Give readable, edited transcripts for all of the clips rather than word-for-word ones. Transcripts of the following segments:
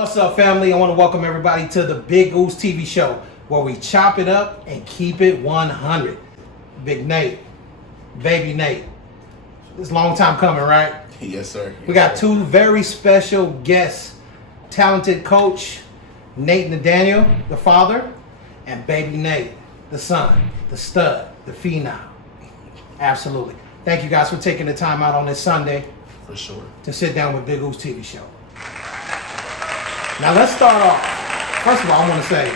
What's up, family? I want to welcome everybody to the Big Goose TV show, where we chop it up and keep it 100. Big Nate, Baby Nate. It's a long time coming, right? Yes, sir. We got two very special guests. Talented coach, Nate Nathaniel, the father, and Baby Nate, the son, the stud, the phenom. Absolutely. Thank you guys for taking the time out on this Sunday. For sure. To sit down with Big Goose TV show. Now let's start off. First of all, I want to say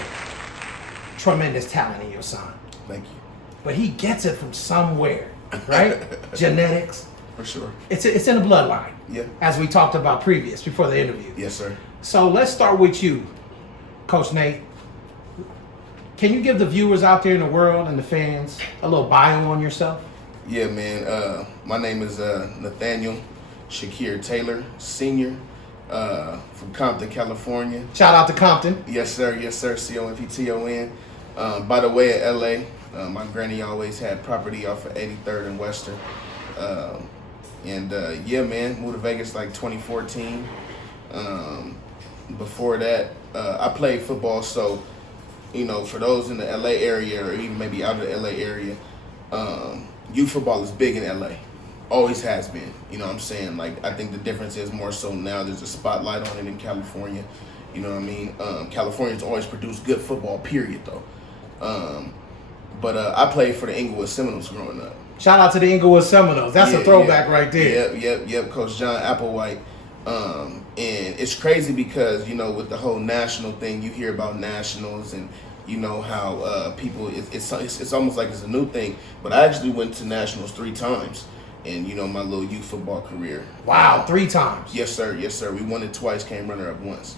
tremendous talent in your son. Thank you. But he gets it from somewhere, right? Genetics. For sure. It's in the bloodline. Yeah. As we talked about before the interview. Yes, sir. So let's start with you, Coach Nate. Can you give the viewers out there in the world and the fans a little bio on yourself? Yeah, man. My name is Nathaniel Shakir Taylor, Sr., from Compton, California. Shout out to Compton. Yes, sir. Yes, sir. COMPTON. By the way, at LA, my granny always had property off of 83rd and Western. Yeah, man, moved to Vegas like 2014. Before that, I played football. So, you know, for those in the LA area or even maybe out of the LA area, youth football is big in LA. Always has been. You know what I'm saying? Like, I think the difference is more so now there's a spotlight on it in California. You know what I mean? California's always produced good football, period, though. But I played for the Inglewood Seminoles growing up. Shout out to the Inglewood Seminoles. That's a throwback right there. Yep. Coach John Applewhite. And it's crazy because, you know, with the whole national thing, you hear about nationals and you know how people, it's almost like it's a new thing. But I actually went to nationals 3 times in, you know, my little youth football career. Wow, 3 times. Yes, sir. Yes, sir. We won it twice, came runner-up once.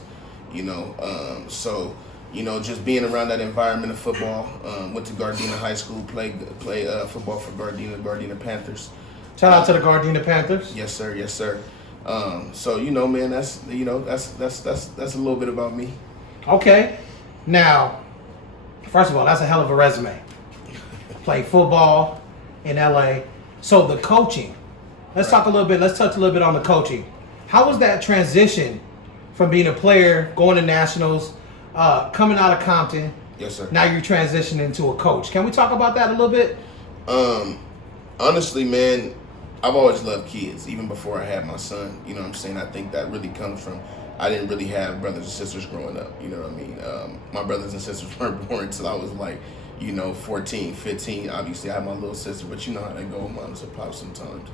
You know, so, you know, just being around that environment of football. Went to Gardena High School, played football for Gardena Panthers. Shout out to the Gardena Panthers. Yes, sir. Yes, sir. So, you know, man, that's a little bit about me. Okay. Now, first of all, that's a hell of a resume. Play football in LA. So the coaching. Let's touch a little bit on the coaching. How was that transition from being a player, going to nationals, coming out of Compton? Yes, sir. Now you're transitioning to a coach. Can we talk about that a little bit? Honestly, man, I've always loved kids, even before I had my son. You know what I'm saying? I think that really comes from, I didn't really have brothers and sisters growing up. You know what I mean? My brothers and sisters weren't born until I was like, you know, 14, 15. Obviously, I had my little sister, but you know how they go with moms and pops sometimes.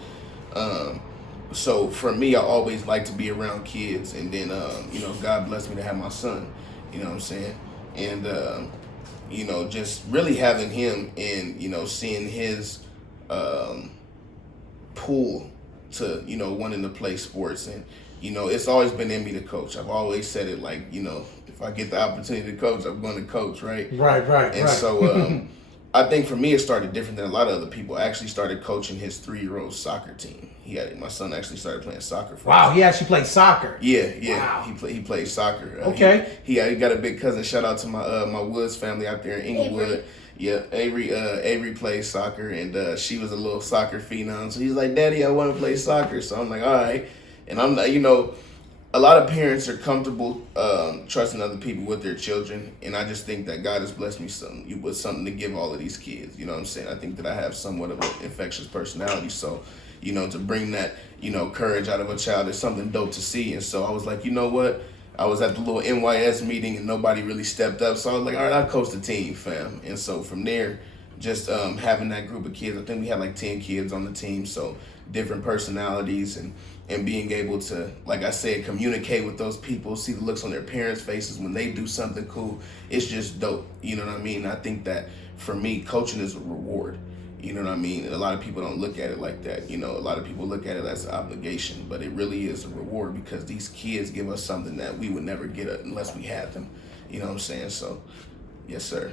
So for me, I always like to be around kids. And then, you know, God blessed me to have my son. You know what I'm saying? And, you know, just really having him and, you know, seeing his pull to, you know, wanting to play sports. And, you know, it's always been in me to coach. I've always said it like, you know, if I get the opportunity to coach, I'm going to coach, right? Right. And so I think for me it started different than a lot of other people. I actually started coaching his 3-year-old soccer team. My son actually started playing soccer for us. He actually played soccer. Yeah. Wow. He played soccer. Okay. He got a big cousin. Shout out to my Woods family out there in Inglewood. Yeah, Avery plays soccer, and she was a little soccer phenom. So he's like, "Daddy, I want to play soccer." So I'm like, "All right." And I'm like, you know, a lot of parents are comfortable trusting other people with their children, and I just think that God has blessed me with something to give all of these kids. You know what I'm saying? I think that I have somewhat of an infectious personality, so, you know, to bring that, you know, courage out of a child is something dope to see. And so I was like, you know what? I was at the little NYS meeting and nobody really stepped up, so I was like, all right, I'll coach the team, fam. And so from there, just having that group of kids, I think we had like 10 kids on the team, so different personalities and being able to, like I said, communicate with those people, see the looks on their parents' faces when they do something cool. It's just dope. You know what I mean? I think that for me, coaching is a reward. You know what I mean? And a lot of people don't look at it like that. You know, a lot of people look at it as an obligation, but it really is a reward because these kids give us something that we would never get unless we had them. You know what I'm saying? So, yes, sir.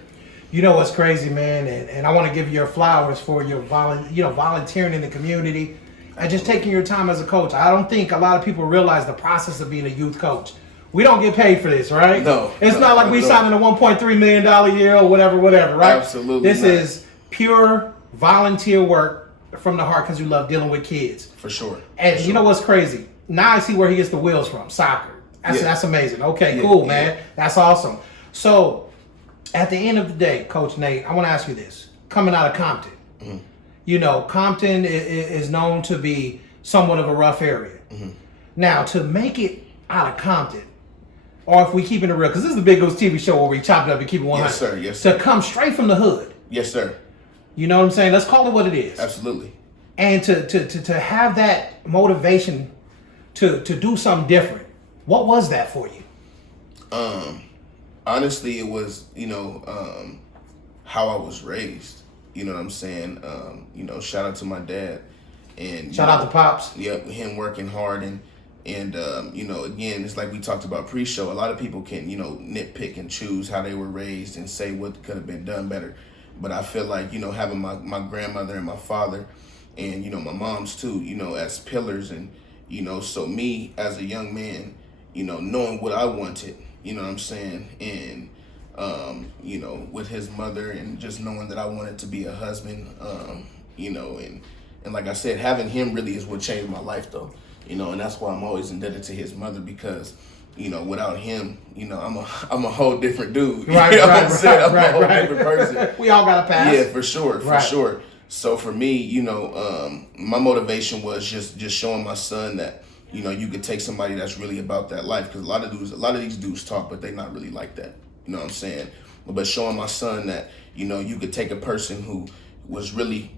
You know what's crazy, man, and I want to give you your flowers for your volunteering in the community and just taking your time as a coach. I don't think a lot of people realize the process of being a youth coach. We don't get paid for this, right? No. It's not like we signing a $1.3 million a year or whatever, right? Absolutely. This is pure volunteer work from the heart because you love dealing with kids. For sure. And you know what's crazy? Now I see where he gets the wheels from, soccer. That's amazing. Okay, Yeah, cool, yeah. man. That's awesome. So, at the end of the day, Coach Nate, I want to ask you this. Coming out of Compton, Compton is known to be somewhat of a rough area. Now, to make it out of Compton, or if we keep it real, because this is the Big Goose TV show where we chop it up and keep it 100. Yes, sir. Yes, sir. To come straight from the hood. Yes, sir. You know what I'm saying? Let's call it what it is. Absolutely. And to have that motivation to do something different. What was that for you? Honestly, it was, how I was raised. You know what I'm saying? Shout out to my dad. And Shout out to Pops. Yep, him working hard and again, it's like we talked about pre-show. A lot of people can, nitpick and choose how they were raised and say what could have been done better. But I feel like, having my grandmother and my father and, my mom's too, as pillars and, so me as a young man, knowing what I wanted, you know what I'm saying? And, with his mother and just knowing that I wanted to be a husband, and like I said, having him really is what changed my life though. And that's why I'm always indebted to his mother because, without him, I'm a whole different dude. Right, you know right, what I'm saying? I'm right, a whole right. different person. We all got a past. Yeah, for sure, Right. sure. So for me, my motivation was just showing my son that, you could take somebody that's really about that life. Because a lot of these dudes talk, but they not really like that. You know what I'm saying? But showing my son that, you could take a person who was really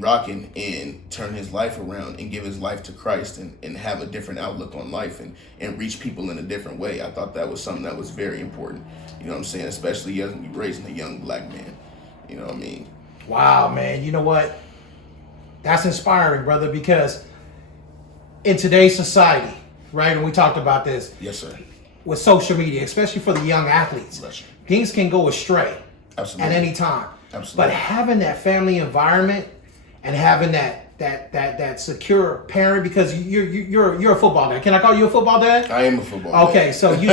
rocking and turn his life around and give his life to Christ and have a different outlook on life and reach people in a different way. I thought that was something that was very important. You know what I'm saying? Especially as raising a young black man. You know what I mean? Wow, man. You know what? That's inspiring, brother, because in today's society, right, and we talked about this, Yes, sir. with social media, especially for the young athletes, Bless you. things can go astray Absolutely. at any time. Absolutely. But having that family environment and having that secure parent, because you're a football dad. Can I call you a football dad? I am a football dad. Okay, so you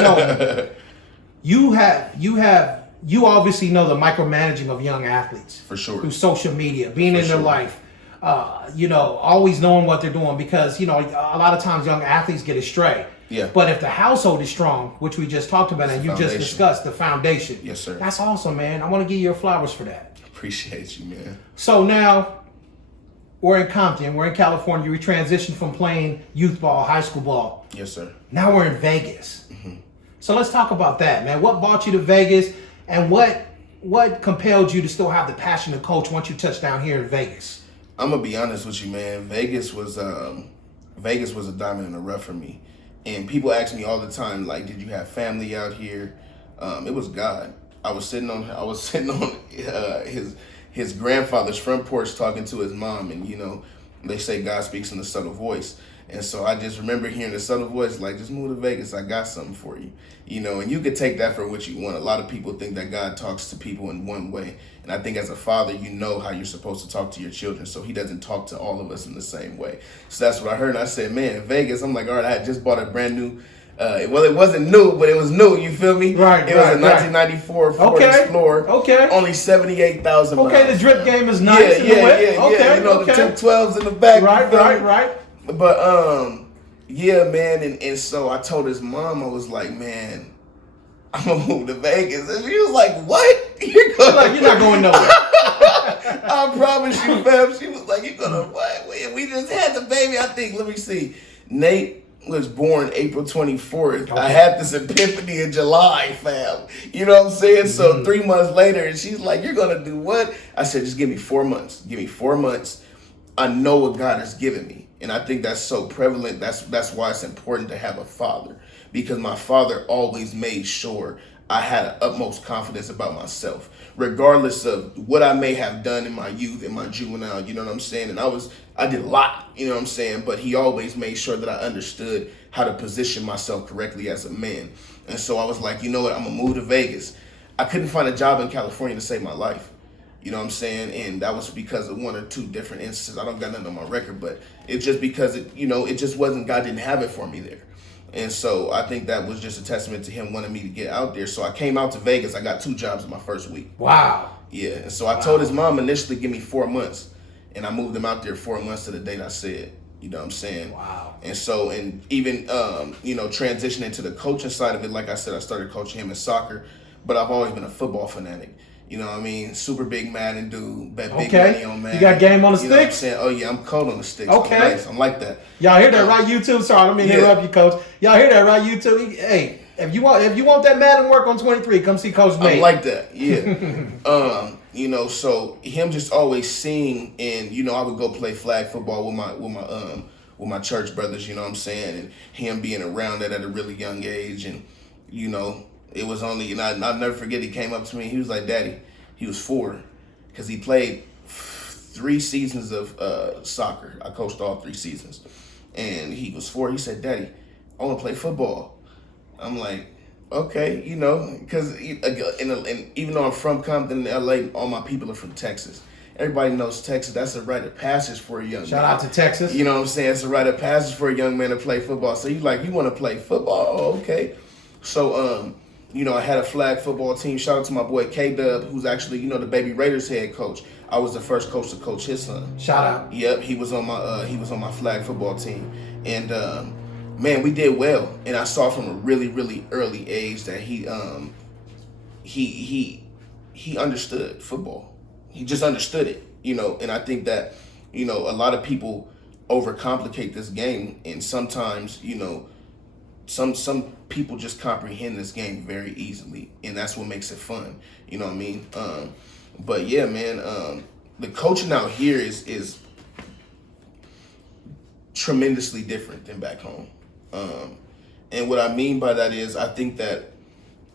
obviously know the micromanaging of young athletes For sure. through social media, being For in their sure. life, always knowing what they're doing, because a lot of times young athletes get astray. Yeah. But if the household is strong, which we just talked about, It's and the you just foundation. discussed the foundation. Yes, sir. That's awesome, man. I want to give you your flowers for that. Appreciate you, man. So now we're in Compton, we're in California. We transitioned from playing youth ball, high school ball. Yes, sir. Now we're in Vegas. So let's talk about that, man. What brought you to Vegas, and what compelled you to still have the passion to coach once you touched down here in Vegas? I'm gonna be honest with you, man. Vegas was a diamond in the rough for me. And people ask me all the time, like, did you have family out here? It was God. I was sitting on his grandfather's front porch talking to his mom, and they say God speaks in a subtle voice. And so I just remember hearing the subtle voice, like, just move to Vegas, I got something for you. And you could take that for what you want. A lot of people think that God talks to people in one way. And I think as a father, you know how you're supposed to talk to your children. So he doesn't talk to all of us in the same way. So that's what I heard. And I said, man, Vegas, I'm like, all right, I had just bought a brand new, it wasn't new, but it was new. You feel me? Right, It was right, a 1994 Ford Explorer. Okay. Only 78,000 miles. Okay, the drip game is nice. Yeah. Okay, the okay. 1012s in the back. you Right, feel right, me? right. But yeah, man, and so I told his mom, I was like, man, I'm gonna move to Vegas, and she was like, what? You're You're not going nowhere. I promise you, fam. She was like, you're gonna what? We just had the baby. I think. Let me see. Nate was born April 24th. Okay. I had this epiphany in July, fam. You know what I'm saying? So 3 months later, and she's like, you're gonna do what? I said, just give me 4 months. Give me 4 months. I know what God has given me. And I think that's so prevalent. That's why it's important to have a father, because my father always made sure I had utmost confidence about myself, regardless of what I may have done in my youth, in my juvenile, you know what I'm saying? And I did a lot, you know what I'm saying? But he always made sure that I understood how to position myself correctly as a man. And so I was like, you know what? I'm gonna move to Vegas. I couldn't find a job in California to save my life. You know what I'm saying? And that was because of 1 or 2 different instances. I don't got nothing on my record, but it's just because it just wasn't, God didn't have it for me there. And so I think that was just a testament to him wanting me to get out there. So I came out to Vegas. I got 2 jobs in my first week. Wow. Yeah. And so I told his mom initially, give me 4 months. And I moved him out there 4 months to the date I said. You know what I'm saying? Wow. And so, and even, transitioning to the coaching side of it, like I said, I started coaching him in soccer, but I've always been a football fanatic. You know what I mean? Super big Madden dude, bet big money on Madden. You got game on the sticks? You know what I'm sticks? saying? Oh, yeah, I'm cold on the sticks. Okay. I'm nice. I'm like that. Y'all hear that, right, YouTube? Sorry, I don't mean to interrupt you, Coach. Y'all hear that, right, YouTube? Hey, if you want that Madden work on 23, come see Coach May. I'm like that, yeah. So him just always seeing, and I would go play flag football with my church brothers. You know what I'm saying, and him being around that at a really young age, and it was only, and I'll never forget. He came up to me. He was like, "Daddy," he was 4, because he played 3 seasons of soccer. I coached all 3 seasons, and he was 4. He said, "Daddy, I want to play football." I'm like, okay, because and even though I'm from Compton, LA, all my people are from Texas. Everybody knows Texas. That's a rite of passage for a young man. Shout out to Texas. You know what I'm saying? It's a rite of passage for a young man to play football. So you want to play football? Oh, okay. So, I had a flag football team. Shout out to my boy K-Dub, who's actually, the Baby Raiders head coach. I was the first coach to coach his son. Shout out. Yep, he was on my flag football team. And man, we did well, and I saw from a really, really early age that he understood football. He just understood it, and I think that, a lot of people overcomplicate this game, and sometimes, some people just comprehend this game very easily, and that's what makes it fun. You know what I mean? But yeah, man, the coaching out here is tremendously different than back home. And what I mean by that is, I think that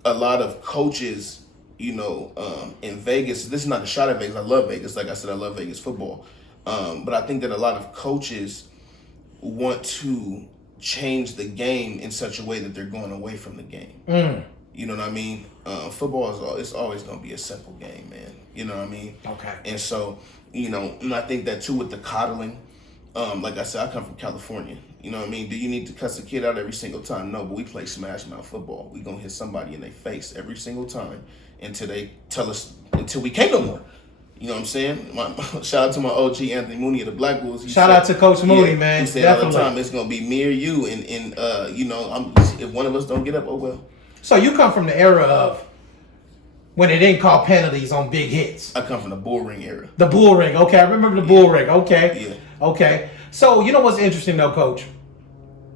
a lot of coaches, in Vegas, this is not a shot at Vegas. I love Vegas. Like I said, I love Vegas football. But I think that a lot of coaches want to change the game in such a way that they're going away from the game. You know what I mean? Football it's always going to be a simple game, man. You know what I mean? Okay. And so, and I think that too with the coddling. Like I said, I come from California. You know what I mean? Do you need to cuss a kid out every single time? No, but we play smash mouth football. We gonna hit somebody in their face every single time until they tell us, until we can't no more. You know what I'm saying? Shout out to my OG Anthony Mooney of the Black Bulls. Shout out to Coach Mooney, man. He said all the time, it's gonna be me or you, and if one of us don't get up, oh well. So you come from the era of when they didn't call penalties on big hits. I come from the bull ring era. The bull ring, okay. I remember the bull ring, okay. Yeah. Okay. So, what's interesting, though, Coach?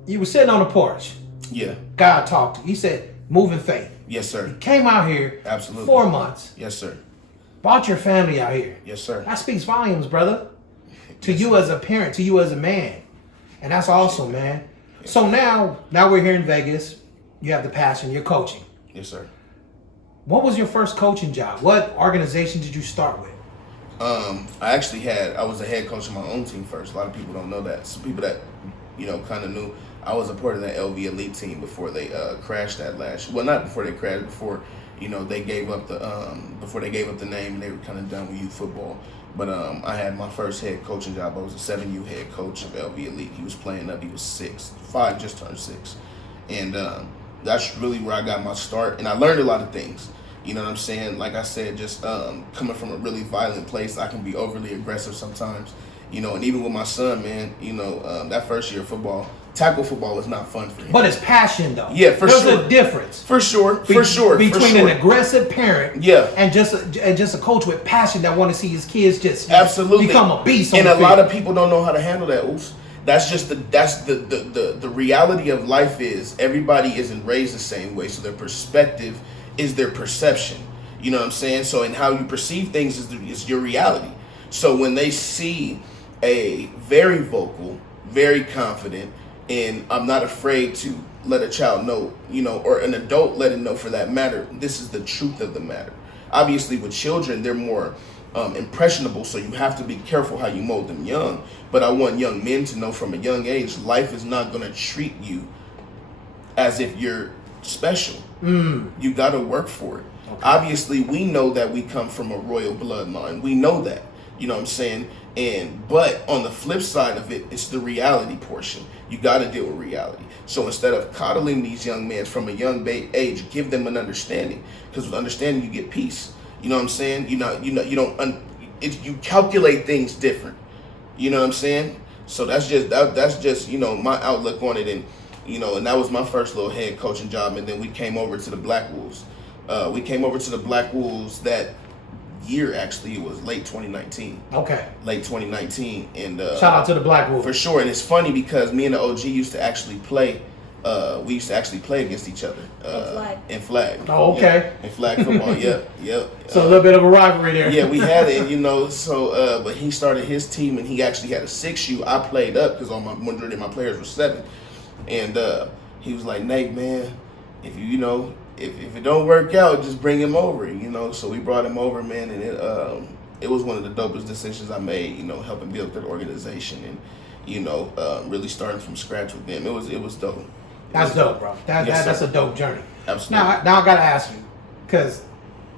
You were sitting on the porch. Yeah. God talked to you. He said, move in faith. Yes, sir. You came out here. Absolutely. 4 months. Yes, sir. Brought your family out here. Yes, sir. That speaks volumes, brother. To you as a parent, to you as a man. And that's awesome, man. Yes. So now we're here in Vegas. You have the passion. You're coaching. Yes, sir. What was your first coaching job? What organization did you start with? I was a head coach of my own team first. A lot of people don't know that. Some people that, kind of knew. I was a part of that LV Elite team before they crashed that last year. Well, not before they crashed, before, they gave up the name and they were kind of done with youth football. But I had my first head coaching job. I was a 7U head coach of LV Elite. He was playing up. He was 5, just turned 6. And that's really where I got my start. And I learned a lot of things. You know what I'm saying? Like I said, just coming from a really violent place, I can be overly aggressive sometimes. And even with my son, man, that first year of football, tackle football was not fun for him. But it's passion, though. Yeah, for sure. There's a difference. For sure. Between an aggressive parent and just a coach with passion that want to see his kids just absolutely become a beast. And a lot of people don't know how to handle that, Oops. That's the reality of life is everybody isn't raised the same way, so their perspective is their perception. You know what I'm saying? So, and how you perceive things is your reality. So when they see a very vocal, very confident, and I'm not afraid to let a child know, or an adult let it know for that matter, this is the truth of the matter. Obviously with children, they're more impressionable, so you have to be careful how you mold them young. But I want young men to know from a young age, life is not going to treat you as if you're special. You got to work for it. Okay. Obviously, we know that we come from a royal bloodline. We know that. You know what I'm saying? But on the flip side of it, it's the reality portion. You got to deal with reality. So instead of coddling these young men from a young age, give them an understanding. Because with understanding, you get peace. You know what I'm saying? You calculate things different. You know what I'm saying? So that's just you know, my outlook on it, and you know, and that was my first little head coaching job, and then we came over to the Black Wolves. We came over to the Black Wolves that year. Actually, it was late 2019. Okay. Late 2019, and shout out to the Black Wolves for sure. And it's funny because me and the OG used to actually play. We used to actually play against each other in flag. Oh, okay. In flag football. Yep. So a little bit of a rivalry there. Yeah, we had it, you know. So, but he started his team, and he actually had a 6U. I played up because all my majority of my players were 7, and he was like, Nate, man, if you know, if it don't work out, just bring him over, you know. So we brought him over, man, and it was one of the dopest decisions I made, you know, helping build that organization and you know, really starting from scratch with them. It was dope. That's dope, bro. That's a dope journey. Absolutely. Now I gotta ask you, because,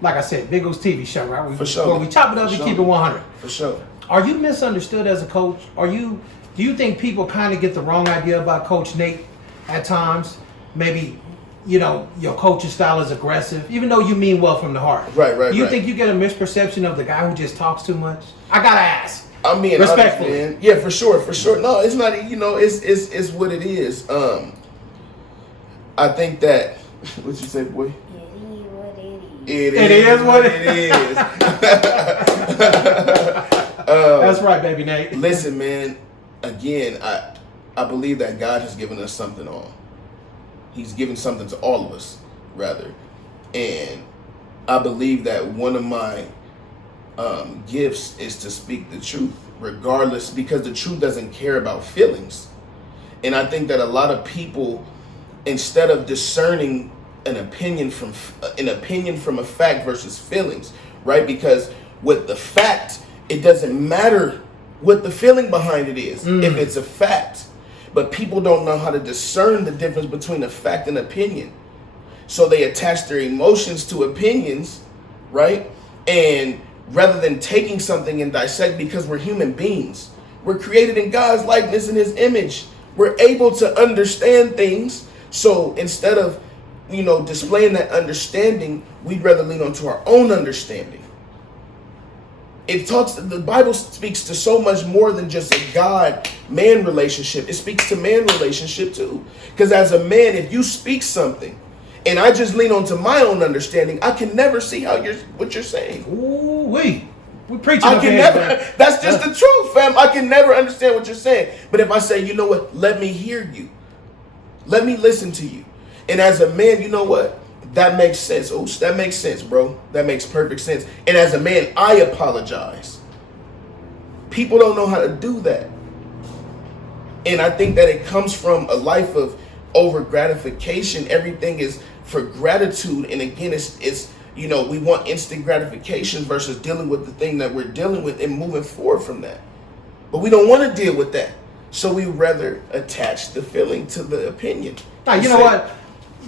like I said, Big O's TV show, right? For sure. When we chop it up, we keep it 100. For sure. Are you misunderstood as a coach? Do you think people kind of get the wrong idea about Coach Nate at times? Maybe, you know, your coaching style is aggressive, even though you mean well from the heart. Right. Do you think you get a misperception of the guy who just talks too much? I gotta ask. I mean, respectfully. Man. Yeah, for sure. No, it's not. You know, it's what it is. I think that. What you say, boy? It is what it is. That's right, baby Nate. Listen, man. Again, I believe that God has given us something all. He's given something to all of us, rather, and I believe that one of my gifts is to speak the truth, regardless, because the truth doesn't care about feelings. And I think that a lot of people, instead of discerning an opinion from a fact versus feelings, right? Because with the fact, it doesn't matter what the feeling behind it is if it's a fact. But people don't know how to discern the difference between a fact and opinion. So they attach their emotions to opinions, right? And rather than taking something and dissect, because we're human beings, we're created in God's likeness and His image. We're able to understand things. So instead of, you know, displaying that understanding, we'd rather lean onto our own understanding. The Bible speaks to so much more than just a God-man relationship. It speaks to man relationship too. Because as a man, if you speak something and I just lean onto my own understanding, I can never see what you're saying. Ooh, we preaching. I can never. That's just the truth, fam. I can never understand what you're saying. But if I say, you know what, let me hear you. Let me listen to you. And as a man, you know what? That makes sense. Oh, that makes sense, bro. That makes perfect sense. And as a man, I apologize. People don't know how to do that. And I think that it comes from a life of over gratification. Everything is for gratitude. And again, it's you know, we want instant gratification versus dealing with the thing that we're dealing with and moving forward from that. But we don't want to deal with that. So we rather attach the feeling to the opinion. Now, you know what?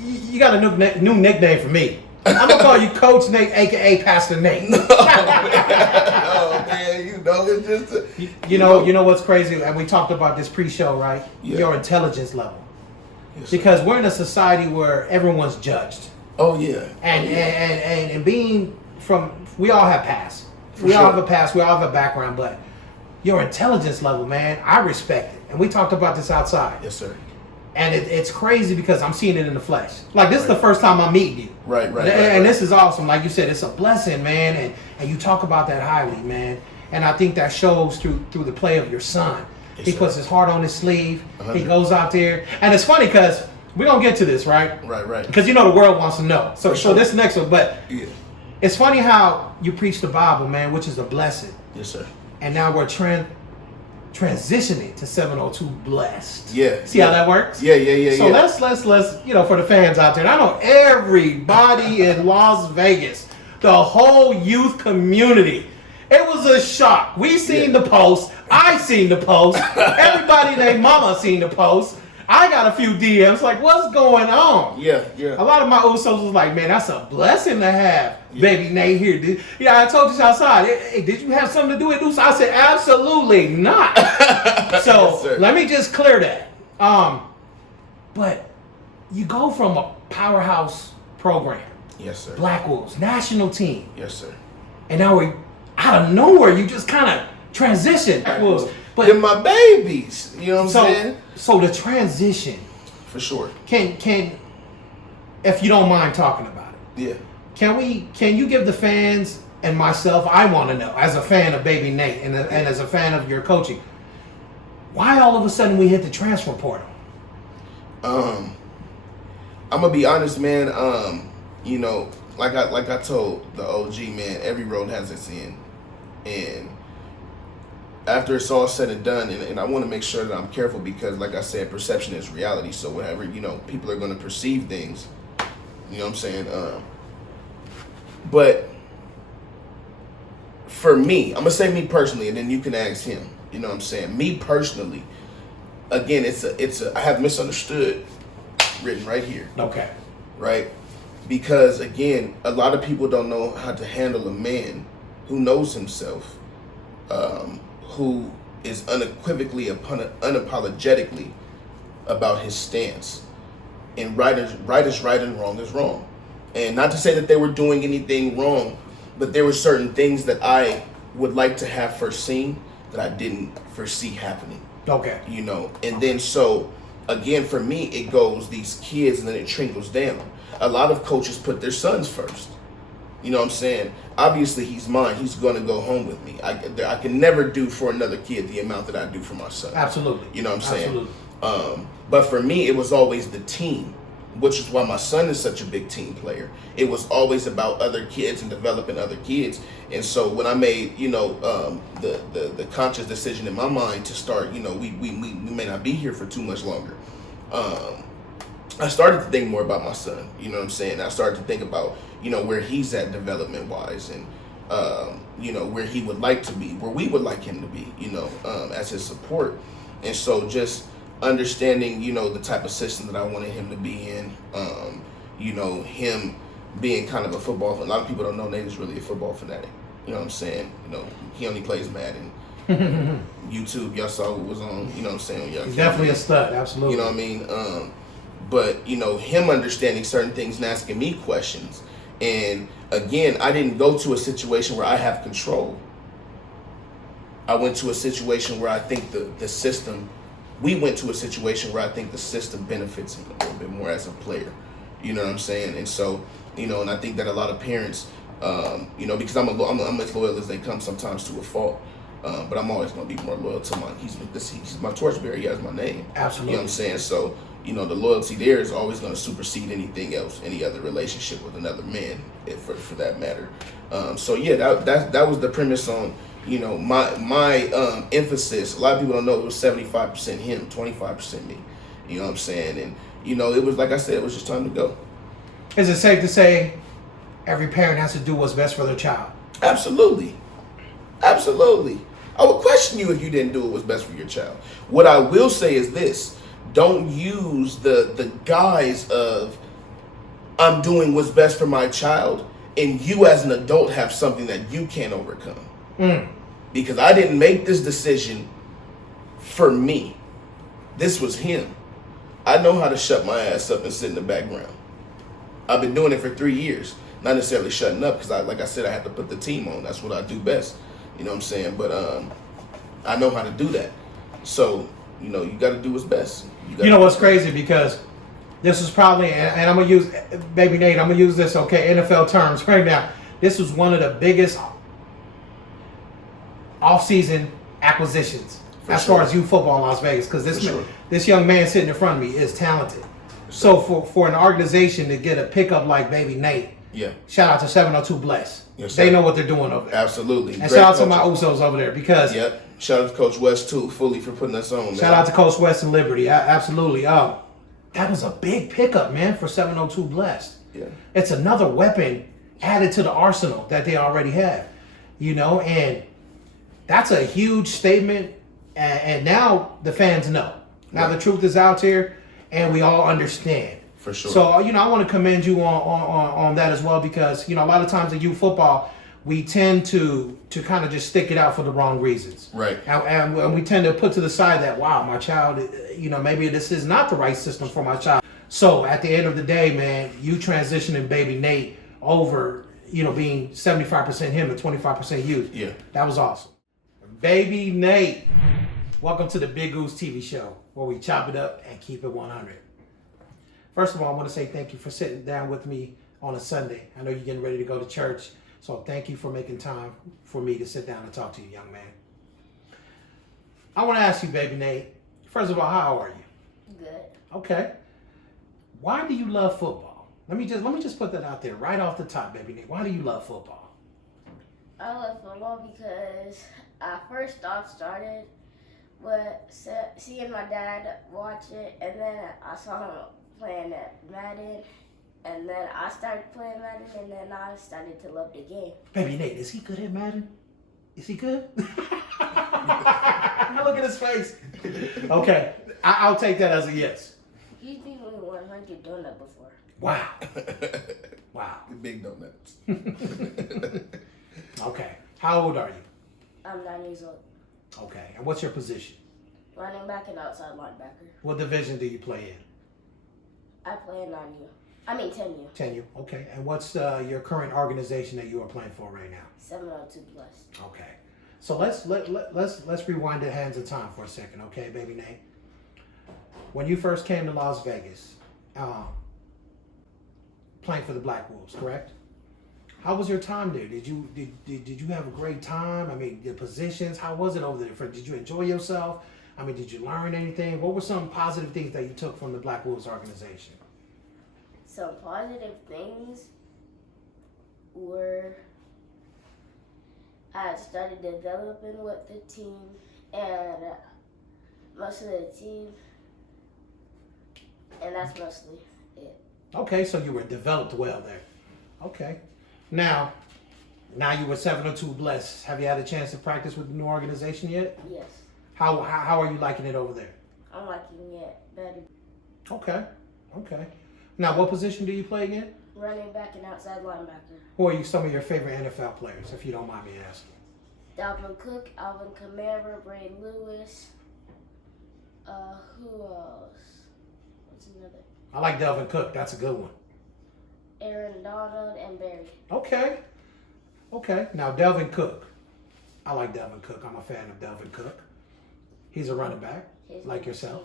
You got a new nickname for me. I'm going to call you Coach Nate, a.k.a. Pastor Nate. Oh, man, you know, it's just... You know what's crazy? And we talked about this pre-show, right? Yeah. Your intelligence level. Yes, because we're in a society where everyone's judged. Oh, yeah. And being from... We all have past. We all have a past. We all have a background. But your intelligence level, man, I respect it. And we talked about this outside. Yes, sir. And it's crazy because I'm seeing it in the flesh. Like, this is the first time I'm meeting you. Right. And this is awesome. Like you said, it's a blessing, man. And you talk about that highly, man. And I think that shows through the play of your son. Yes, he sir. puts his heart on his sleeve. 100. He goes out there. And it's funny because we're going to get to this, right? Right. Because you know the world wants to know. So For sure. this next one. But Yeah. it's funny how you preach the Bible, man, which is a blessing. Yes, sir. And now we're transitioning to 702 blessed. Yeah. See how that works? Yeah. So let's you know, for the fans out there, and I know everybody in Las Vegas, the whole youth community, it was a shock. We seen the post. I seen the post. Everybody named Mama seen the post. I got a few DMs like, what's going on? Yeah. A lot of my Usos was like, man, that's a blessing to have baby Nate here. Yeah, I told you outside. Hey, did you have something to do with Uso? I said, absolutely not. So Yes, let me just clear that. But you go from a powerhouse program, Yes, sir. Black Wolves, national team, Yes, sir. and now we out of nowhere, you just kind of transition. Black Wolves. But they're my babies. You know what I'm saying? So the transition, For sure. can if you don't mind talking about it, Yeah. can you give the fans and myself, I want to know, as a fan of Baby Nate and as a fan of your coaching, why all of a sudden we hit the transfer portal? I'm gonna be honest, man. You know, like I told the OG, man, every road has its end, and after it's all said and done, and I want to make sure that I'm careful because, like I said, perception is reality. So whatever, you know, people are gonna perceive things. You know what I'm saying? But for me, I'm gonna say me personally, and then you can ask him. You know what I'm saying? Me personally, again, it's a I have misunderstood written right here. Okay. Right? Because again, a lot of people don't know how to handle a man who knows himself, who is unequivocally, unapologetically about his stance. And right is right and wrong is wrong. And not to say that they were doing anything wrong, but there were certain things that I would like to have foreseen that I didn't foresee happening. Okay. You know, and then so again, for me, it goes these kids and then it trickles down. A lot of coaches put their sons first. You know what I'm saying? Obviously, he's mine. He's going to go home with me. I can never do for another kid the amount that I do for my son. Absolutely. You know what I'm saying? Absolutely. But for me, it was always the team, which is why my son is such a big team player. It was always about other kids and developing other kids. And so when I made, you know, the conscious decision in my mind to start, you know, we may not be here for too much longer. I started to think more about my son. You know what I'm saying? I started to think about, you know, where he's at development wise and, you know, where he would like to be, where we would like him to be, you know, as his support. And so just understanding, you know, the type of system that I wanted him to be in, you know, him being kind of a football, a lot of people don't know Nate is really a football fanatic. You know what I'm saying? You know, he only plays Madden. YouTube, y'all saw what was on, you know what I'm saying? Y'all He's definitely a stud, absolutely. You know what I mean? But, you know, him understanding certain things and asking me questions. And again, I didn't go to a situation where I have control. I went to a situation where I think we went to a situation where I think the system benefits him a little bit more as a player. You know what I'm saying? And so, you know, and I think that a lot of parents, you know, because I'm as loyal as they come sometimes to a fault. But I'm always going to be more loyal to he's my torchbearer. He has my name. Absolutely. You know what I'm saying? So, you know, the loyalty there is always going to supersede anything else, any other relationship with another man, for that matter. So yeah, that was the premise on, you know, my emphasis. A lot of people don't know it was 75% him, 25% me. You know what I'm saying? And, you know, it was, like I said, it was just time to go. Is it safe to say every parent has to do what's best for their child? Absolutely. Absolutely. I would question you if you didn't do what's best for your child. What I will say is this: don't use the guise of I'm doing what's best for my child, and you as an adult have something that you can't overcome. Because I didn't make this decision for me. This was him. I know how to shut my ass up and sit in the background. I've been doing it for 3 years. Not necessarily shutting up, because like I said, I had to put the team on. That's what I do best. You know what I'm saying? But I know how to do that. So, you know, you got to do what's best. You know what's crazy? Because this was probably, and I'm going to use, Baby Nate, I'm going to use this, okay, NFL terms right now. This was one of the biggest off-season acquisitions as far as youth football in Las Vegas. Because this young man sitting in front of me is talented. So for an organization to get a pickup like Baby Nate, yeah, shout out to 702 Bless. Yes, they know what they're doing over there. Absolutely. And shout out to my Usos over there because. Yep. Shout out to Coach West too, fully for putting us on. Shout out to Coach West and Liberty. Absolutely. That was a big pickup, man, for 702 Blessed. Yeah. It's another weapon added to the arsenal that they already have. You know, and that's a huge statement. And now the fans know. Now the truth is out here, and we all understand. For sure. So, you know, I want to commend you on that as well because, you know, a lot of times in youth football, we tend to kind of just stick it out for the wrong reasons. Right. And we tend to put to the side that, wow, my child, you know, maybe this is not the right system for my child. So at the end of the day, man, you transitioning Baby Nate over, you know, being 75% him and 25% you. Yeah. That was awesome. Baby Nate. Welcome to the Big Goose TV show, where we chop it up and keep it 100. First of all, I want to say thank you for sitting down with me on a Sunday. I know you're getting ready to go to church, so thank you for making time for me to sit down and talk to you, young man. I want to ask you, baby Nate, first of all, how are you? Good. Okay. Why do you love football? Let me just put that out there right off the top, baby Nate. Why do you love football? I love football because I first off started with seeing my dad watch it, and then I saw him playing at Madden, and then I started playing Madden, and then I started to love the game. Baby Nate, is he good at Madden? Is he good? Now look at his face. Okay, I'll take that as a yes. He's been with 100 donut before. Wow. Wow. Big donuts. Okay. How old are you? I'm 9 years old. Okay. And what's your position? Running back and outside linebacker. What division do you play in? I play in 9U. I mean 10U. 10U. Okay. And what's your current organization that you are playing for right now? 702 plus. Okay. So let's rewind the hands of time for a second, okay, baby Nate? When you first came to Las Vegas, playing for the Black Wolves, correct? How was your time there? Did you have a great time? I mean, the positions, how was it over there? Did you enjoy yourself? I mean, did you learn anything? What were some positive things that you took from the Black Wolves organization? Some positive things were I started developing with the team, and most of the team, and that's mostly it. Okay, so you were developed well there. Okay. Now you were 702 Blessed. Have you had a chance to practice with the new organization yet? Yes. How are you liking it over there? I'm liking it better. Okay. Now, what position do you play again? Running back and outside linebacker. Who are some of your favorite NFL players, if you don't mind me asking? Dalvin Cook, Alvin Kamara, Bray Lewis. Who else? What's another? I like Delvin Cook. That's a good one. Aaron Donald and Barry. Okay. Now, Delvin Cook. I like Delvin Cook. I'm a fan of Delvin Cook. He's a running back, like yourself.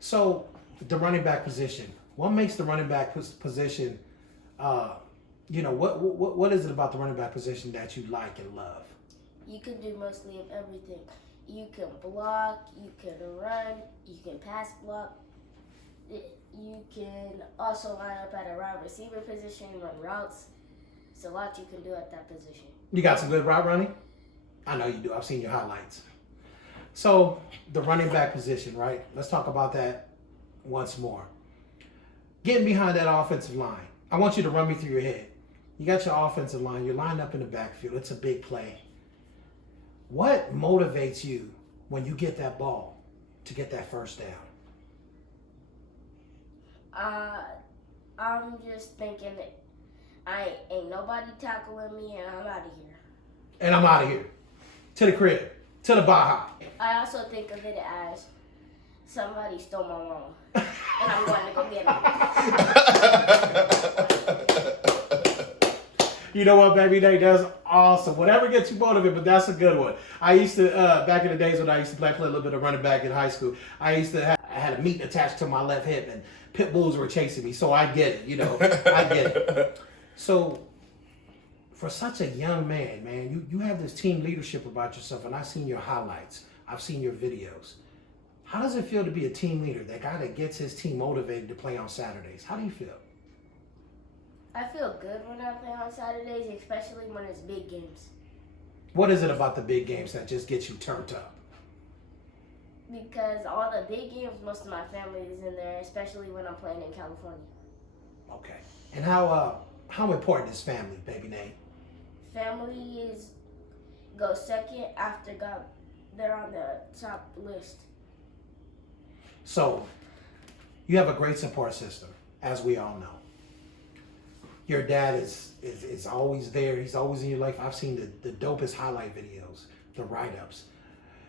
So, the running back position. What makes the running back position, what is it about the running back position that you like and love? You can do mostly of everything. You can block, you can run, you can pass block. You can also line up at a wide receiver position, run routes. It's a lot you can do at that position. You got some good route running? I know you do. I've seen your highlights. So, the running back position, right? Let's talk about that once more. Getting behind that offensive line. I want you to run me through your head. You got your offensive line. You're lined up in the backfield. It's a big play. What motivates you when you get that ball to get that first down? I'm just thinking that ain't nobody tackling me, and I'm out of here. And I'm out of here. To the crib. To the Baja. I also think of it as somebody stole my mama, and I'm going to go get them. You know what, baby Nate? That's awesome. Whatever gets you motivated, but that's a good one. I used to, back in the days when I used to play a little bit of running back in high school, I had a meat attached to my left hip, and pit bulls were chasing me, so I get it, I get it. So, for such a young man, you have this team leadership about yourself, and I've seen your highlights. I've seen your videos. How does it feel to be a team leader, that guy that gets his team motivated to play on Saturdays? How do you feel? I feel good when I play on Saturdays, especially when it's big games. What is it about the big games that just gets you turned up? Because all the big games, most of my family is in there, especially when I'm playing in California. Okay. And how important is family, baby Nate? Family goes second after God. They're on the top list. So, you have a great support system, as we all know. Your dad is always there. He's always in your life. I've seen the dopest highlight videos, the write-ups.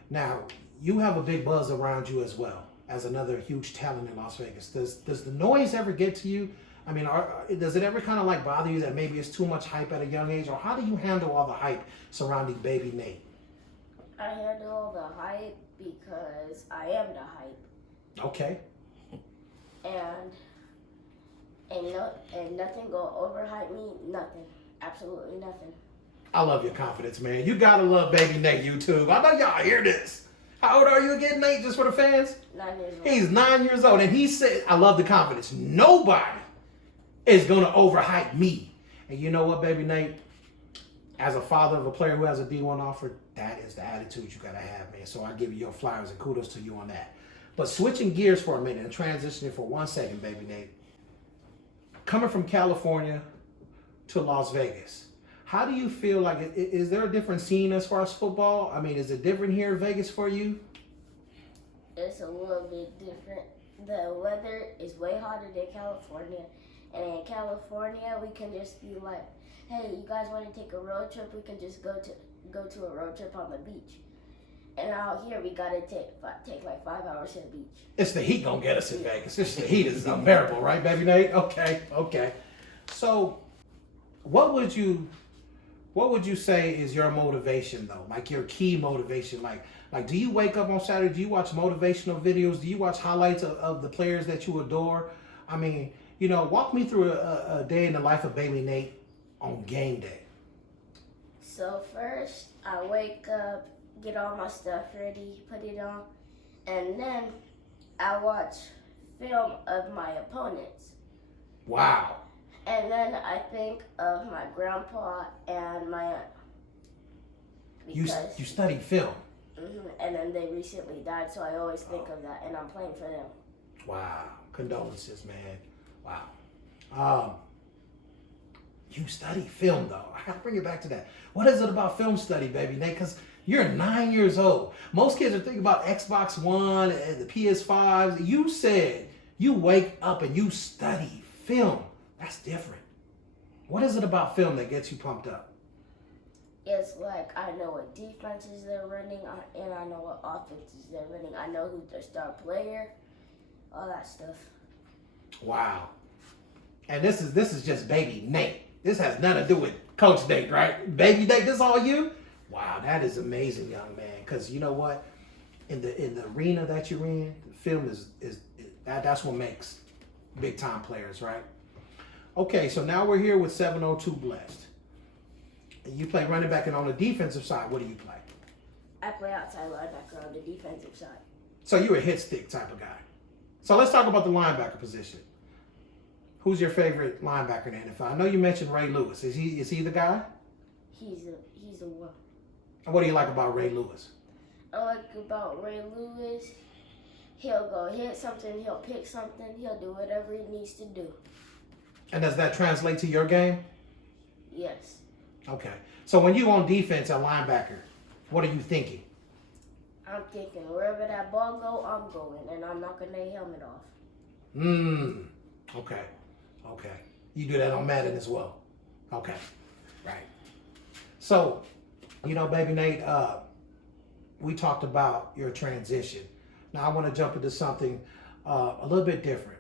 Now, you have a big buzz around you as well, as another huge talent in Las Vegas. Does the noise ever get to you? I mean, does it ever kind of like bother you that maybe it's too much hype at a young age? Or how do you handle all the hype surrounding baby Nate? I handle all the hype because I am the hype, Okay. and nothing go overhype me. Nothing, absolutely nothing. I love your confidence, man. You gotta love baby Nate, YouTube. I know y'all hear this. How old are you again, Nate, just for the fans? 9 years old. He's 9 years old, and he said, I love the confidence. Nobody is gonna overhype me. And you know what, baby Nate? As a father of a player who has a D1 offer, that is the attitude you gotta have, man. So I give you your flowers and kudos to you on that. But switching gears for a minute and transitioning for 1 second, baby Nate. Coming from California to Las Vegas, how do you feel like, is there a different scene as far as football? I mean, is it different here in Vegas for you? It's a little bit different. The weather is way hotter than California. And in California, we can just be like, hey, you guys want to take a road trip? We can just go to a road trip on the beach. And out here, we got to take like 5 hours to the beach. It's the heat gonna get us in Vegas. It's the heat is unbearable, right, baby Nate? Okay. So, what would you say is your motivation though? Like your key motivation? Like do you wake up on Saturday? Do you watch motivational videos? Do you watch highlights of the players that you adore? I mean, walk me through a day in the life of baby Nate on game day. So first, I wake up, get all my stuff ready, put it on, and then I watch film of my opponents. Wow. And then I think of my grandpa and my aunt. You study film. And then they recently died, so I always think of that, and I'm playing for them. Wow. Condolences, man. Wow. You study film, though. I gotta bring it back to that. What is it about film study, baby Nate? Because you're 9 years old. Most kids are thinking about Xbox One and the PS5s. You said you wake up and you study film. That's different. What is it about film that gets you pumped up? It's like I know what defenses they're running, and I know what offenses they're running. I know who's their star player, all that stuff. Wow. And this is just baby Nate. This has nothing to do with Coach Nate, right? Baby Nate, this all you? Wow, that is amazing, young man. Because you know what? In the arena that you're in, the film is that's what makes big time players, right? Okay, so now we're here with 702 Blessed. You play running back, and on the defensive side, what do you play? I play outside linebacker on the defensive side. So you're a hit stick type of guy. So let's talk about the linebacker position. Who's your favorite linebacker in the NFL? I know you mentioned Ray Lewis. Is he the guy? He's a one. And what do you like about Ray Lewis? I like about Ray Lewis, he'll go hit something, he'll pick something, he'll do whatever he needs to do. And does that translate to your game? Yes. Okay. So when you on defense at linebacker, what are you thinking? I'm thinking wherever that ball go, I'm going, and I'm knocking their helmet off. Okay. You do that on Madden as well. Okay. Right. So, baby Nate, we talked about your transition. Now I want to jump into something a little bit different.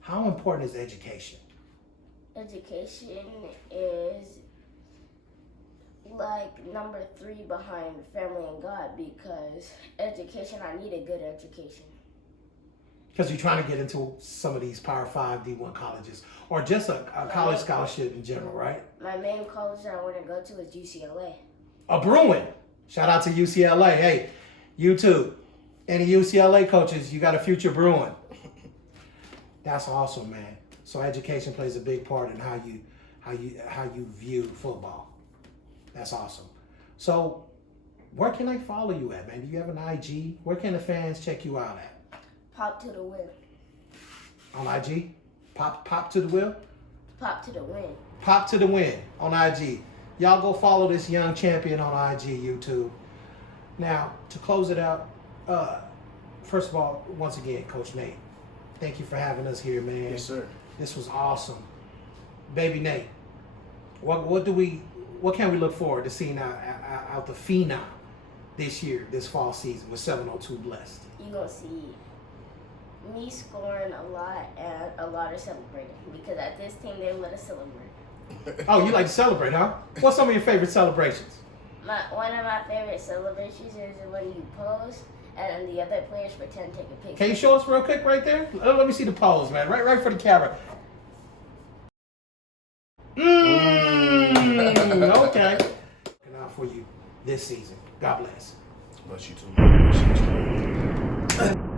How important is education? Education is like number 3 behind family and God, because education, I need a good education. Because you're trying to get into some of these Power 5 D1 colleges, or just a college scholarship in general, right? My main college that I want to go to is UCLA. A Bruin. Shout out to UCLA. Hey, YouTube, any UCLA coaches, you got a future Bruin. That's awesome, man. So education plays a big part in how you view football. That's awesome. So where can I follow you at, man? Do you have an IG? Where can the fans check you out at? Pop to the win. On IG? Pop to the wheel? Pop to the win. Pop to the win on IG. Y'all go follow this young champion on IG, YouTube. Now, to close it out, first of all, once again, Coach Nate, thank you for having us here, man. Yes, sir. This was awesome. Baby Nate, what can we look forward to seeing out the Phenom this year, this fall season with 702 Blessed? You're going to see me scoring a lot and a lot of celebrating, because at this team they let us celebrate. Oh, you like to celebrate, huh? What's some of your favorite celebrations? one of my favorite celebrations is when you pose and then the other players pretend to take a picture. Can you show us real quick right there? Let me see the pose, man. Right for the camera. Okay. Looking out for you this season. God bless. Bless you too. Appreciate you.